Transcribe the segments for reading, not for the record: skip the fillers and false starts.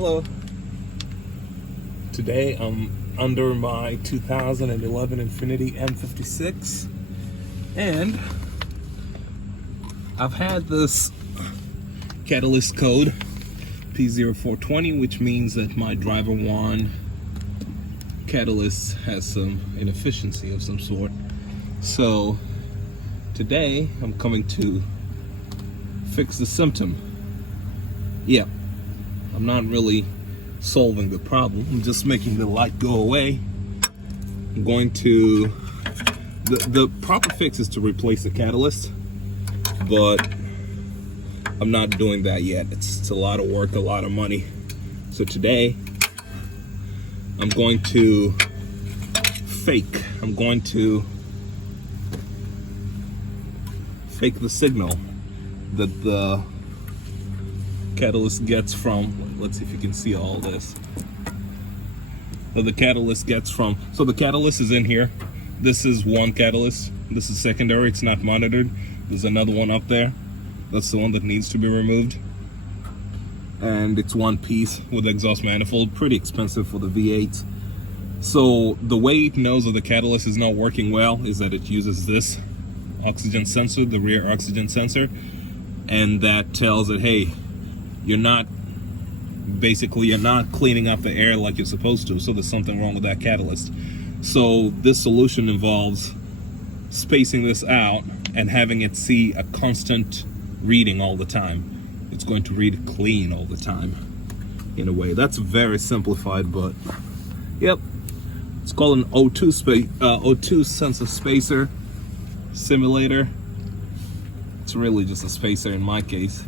Hello. Today I'm under my 2011 Infiniti M56 and I've had this catalyst code P0420, which means that my driver one catalyst has some inefficiency of some sort. So today I'm coming to fix the symptom. Yeah, I'm not really solving the problem, I'm just making the light go away. I'm going to, the proper fix is to replace the catalyst, but I'm not doing that yet. It's a lot of work, a lot of money. So today I'm going to fake the signal that the catalyst gets from, let's see if you can see all this, that the catalyst gets from, so the catalyst is in here. This is one catalyst, this is secondary, it's not monitored. There's another one up there, that's the one that needs to be removed, and it's one piece with exhaust manifold, pretty expensive for the V8. So the way it knows that the catalyst is not working well is that it uses this oxygen sensor, the rear oxygen sensor, and that tells it, hey, you're not cleaning up the air like you're supposed to, so there's something wrong with that catalyst. So this solution involves spacing this out and having it see a constant reading all the time. It's going to read clean all the time, in a way. That's very simplified, but yep. It's called an O2 sensor spacer simulator. It's really just a spacer in my case.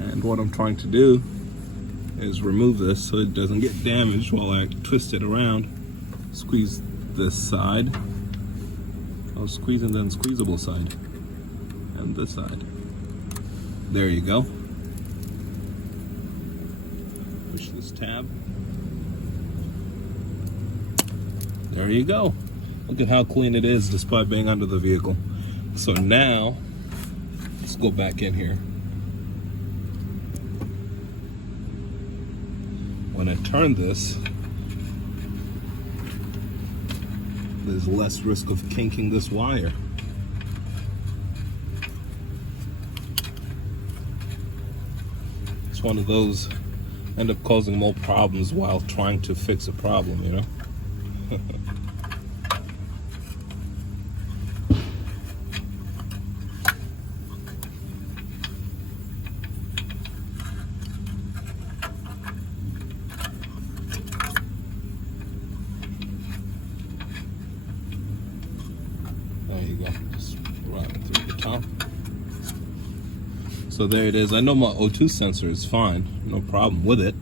And what I'm trying to do is remove this so it doesn't get damaged while I twist it around. Squeeze this side. I'll squeeze and then squeezable side. And this side. There you go. Push this tab. There you go. Look at how clean it is despite being under the vehicle. So now, let's go back in here. When I turn this, there's less risk of kinking this wire. It's one of those end up causing more problems while trying to fix a problem, you know? There you go, just right through the top. So there it is. I know my O2 sensor is fine, no problem with it.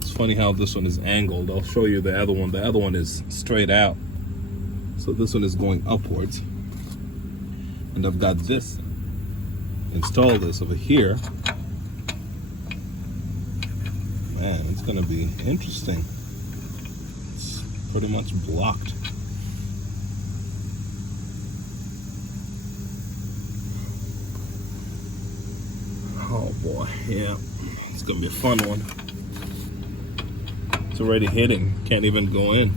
It's funny how this one is angled. I'll show you the other one. The other one is straight out. So this one is going upwards. And I've got this installed this over here. Man, it's gonna be interesting. It's pretty much blocked. Oh boy, yeah, it's gonna be a fun one. It's already hitting, can't even go in.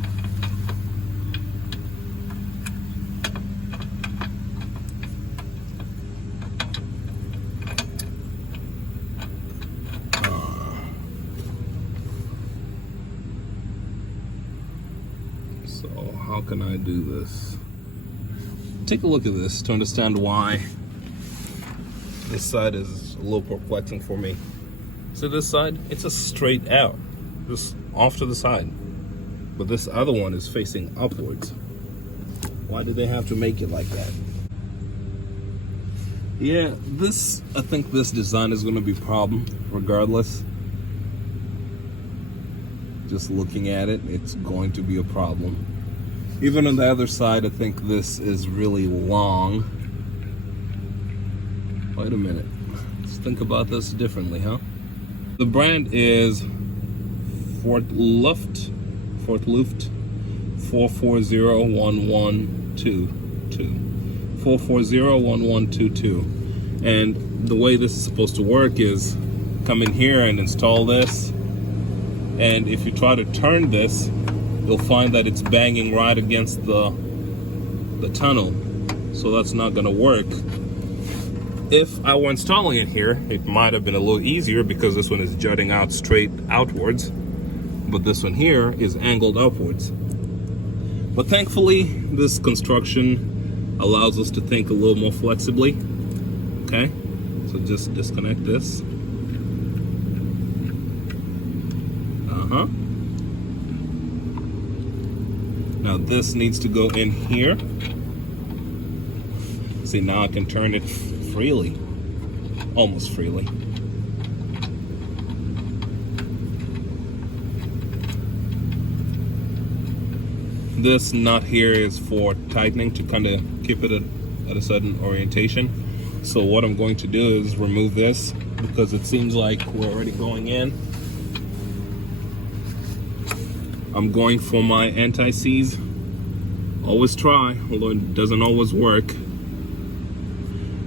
So how can I do this? Take a look at this to understand why this side is a little perplexing for me. So this side, it's a straight out, just off to the side. But this other one is facing upwards. Why do they have to make it like that? Yeah, I think this design is gonna be a problem regardless. Just looking at it, it's going to be a problem. Even on the other side, I think this is really long. Wait a minute, let's think about this differently, huh? The brand is Fortluft 4401122. 4401122. And the way this is supposed to work is come in here and install this, and if you try to turn this, you'll find that it's banging right against the tunnel, so that's not going to work. If I were installing it here, it might have been a little easier because this one is jutting out straight outwards, but this one here is angled upwards. But thankfully, this construction allows us to think a little more flexibly. Okay, so just disconnect this. Now this needs to go in here. See, now I can turn it freely, almost freely. This nut here is for tightening to kind of keep it at a certain orientation. So what I'm going to do is remove this because it seems like we're already going in. I'm going for my anti-seize. Always try, although it doesn't always work.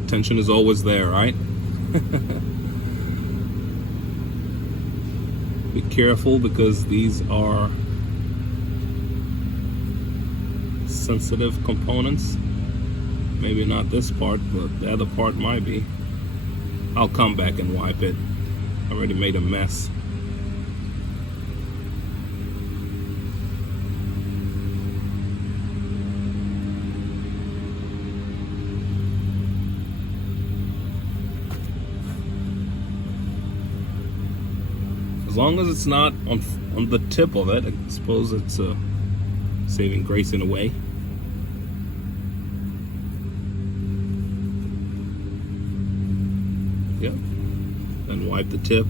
Tension is always there, right? Be careful because these are sensitive components. Maybe not this part, but the other part might be. I'll come back and wipe it. I already made a mess. As long as it's not on the tip of it, I suppose it's saving grace in a way. Yep. And wipe the tip.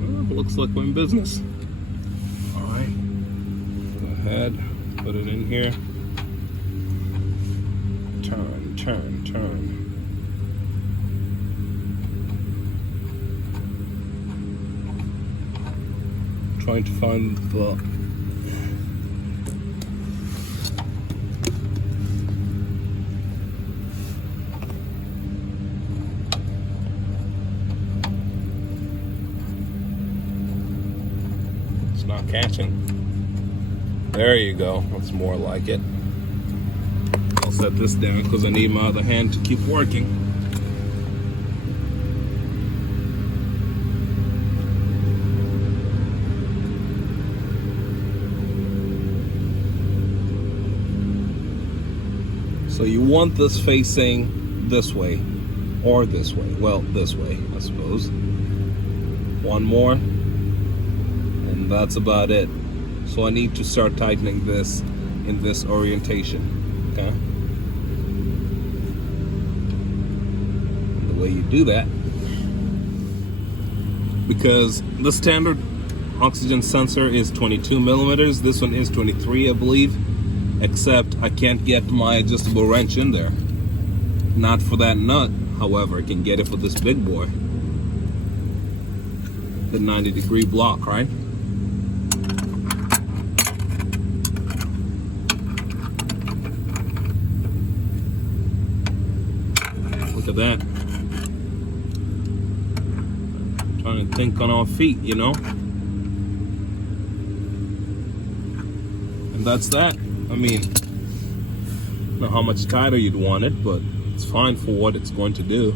Well, looks like we're in business. All right. Go ahead, put it in here. Turn, turn, turn. Trying to find the it's not catching. There you go. That's more like it. I'll set this down because I need my other hand to keep working. So you want this facing this way or this way. Well, this way, I suppose. One more, and that's about it. So I need to start tightening this in this orientation, okay? And the way you do that, because the standard oxygen sensor is 22 millimeters. This one is 23, I believe. Except I can't get my adjustable wrench in there. Not for that nut, however, I can get it for this big boy. The 90-degree block, right? Look at that. Trying to think on our feet, you know? And that's that. I mean, I don't know how much tighter you'd want it, but it's fine for what it's going to do.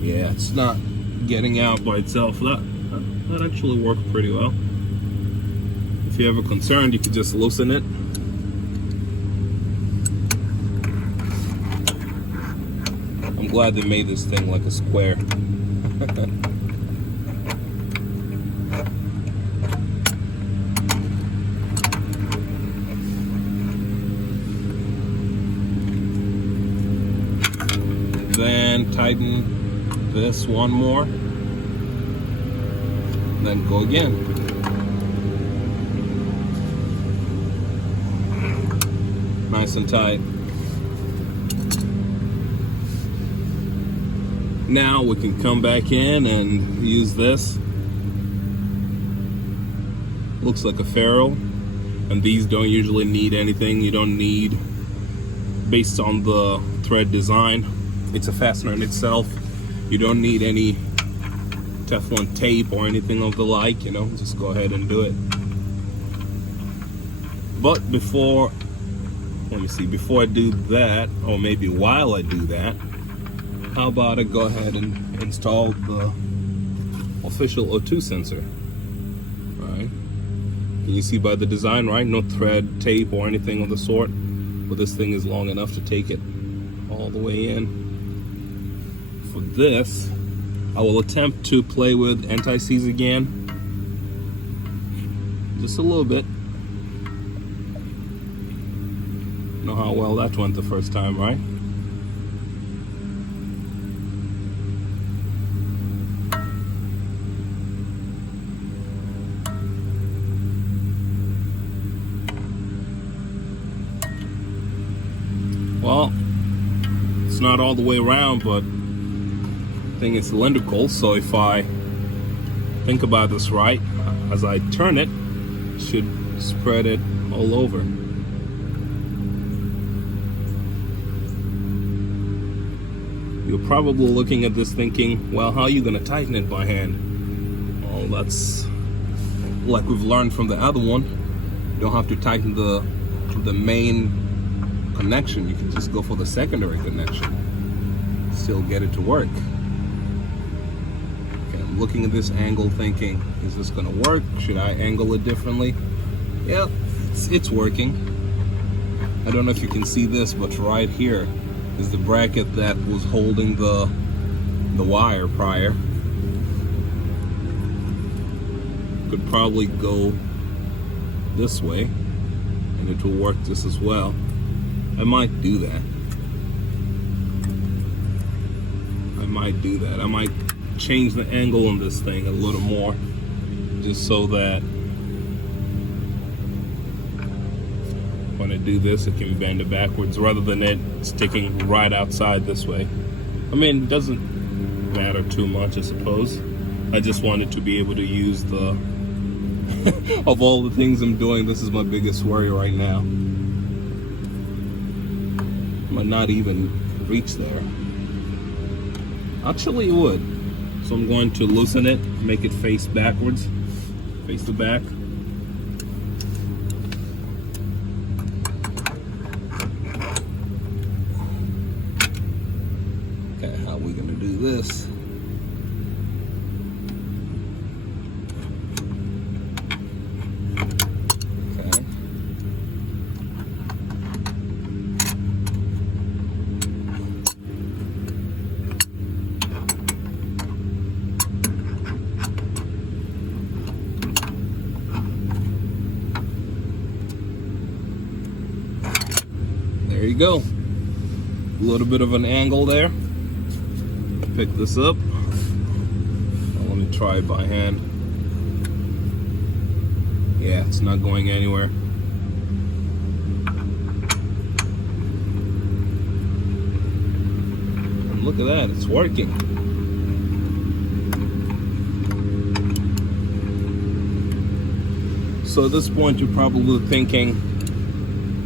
Yeah, it's not getting out by itself. That actually worked pretty well. If you're ever concerned, you could just loosen it. I'm glad they made this thing like a square. Then tighten this one more, then go again. Nice and tight. Now we can come back in and use this. Looks like a ferrule. And these don't usually need anything. You don't need, based on the thread design, it's a fastener in itself. You don't need any Teflon tape or anything of the like, you know, just go ahead and do it. But before, let me see, before I do that, or maybe while I do that, how about I go ahead and install the official O2 sensor, right? Can you see by the design, right? No thread, tape, or anything of the sort. But this thing is long enough to take it all the way in. For this, I will attempt to play with anti-seize again. Just a little bit. Know how well that went the first time, right? Well, it's not all the way around, but the thing is cylindrical, so if I think about this right, as I turn it, it should spread it all over. You're probably looking at this thinking, well, how are you going to tighten it by hand? Well, that's like we've learned from the other one. You don't have to tighten the main connection. You can just go for the secondary connection, still get it to work. Okay, I'm looking at this angle thinking, is this going to work? Should I angle it differently? Yeah, it's working. I don't know if you can see this, but right here is the bracket that was holding the wire prior. Could probably go this way and it will work just as well. I might do that. I might change the angle on this thing a little more, just so that when I do this, it can bend it backwards rather than it sticking right outside this way. I mean, it doesn't matter too much, I suppose. I just wanted to be able to use the of all the things I'm doing, this is my biggest worry right now. Might not even reach there. Actually it would. So I'm going to loosen it, make it face backwards, face the back. Okay, how are we gonna do this? There you go. A little bit of an angle there. Pick this up. Now let me try it by hand. Yeah, it's not going anywhere. And look at that, it's working. So at this point you're probably thinking,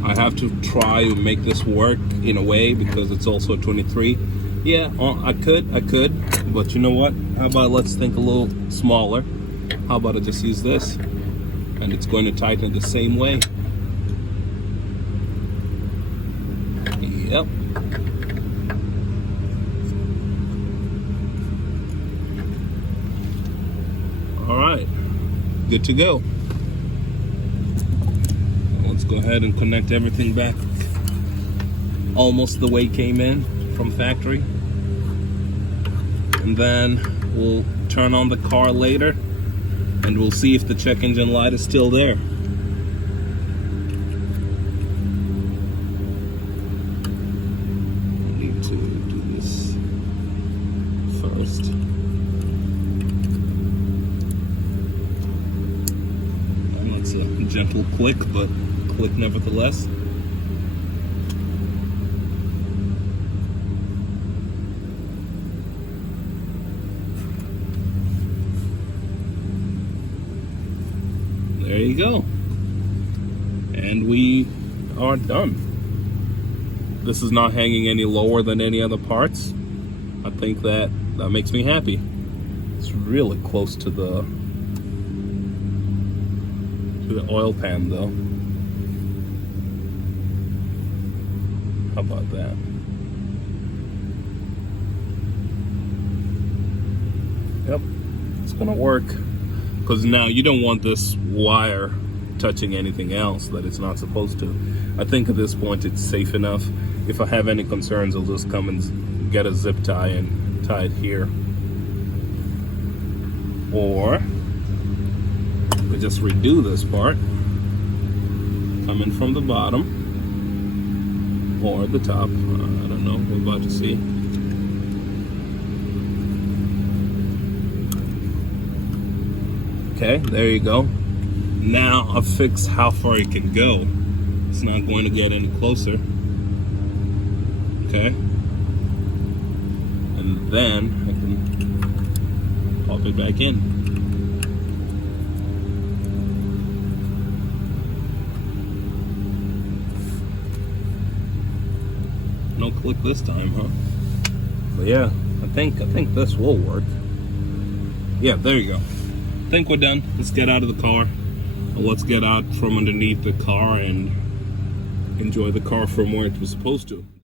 I have to try to make this work in a way because it's also a 23. Yeah, I could, but you know what? How about let's think a little smaller. How about I just use this? And it's going to tighten the same way. Yep. All right, good to go. Let's go ahead and connect everything back almost the way it came in from factory. And then we'll turn on the car later and we'll see if the check engine light is still there. I need to do this first. That's a gentle click, but click nevertheless. There you go. part done. This is not hanging any lower than any other parts. I think that makes me happy. It's really close to the oil pan though. How about that? Yep, it's gonna work. Because now you don't want this wire touching anything else that it's not supposed to. I think at this point it's safe enough. If I have any concerns, I'll just come and get a zip tie and tie it here. Or we just redo this part, coming from the bottom or the top. I don't know, we're about to see. Okay, there you go. Now I've fixed how far it can go. It's not going to get any closer. Okay. And then I can pop it back in. No click this time, huh? But yeah, I think this will work. Yeah, there you go. I think we're done. Let's get out of the car. Let's get out from underneath the car and enjoy the car from where it was supposed to.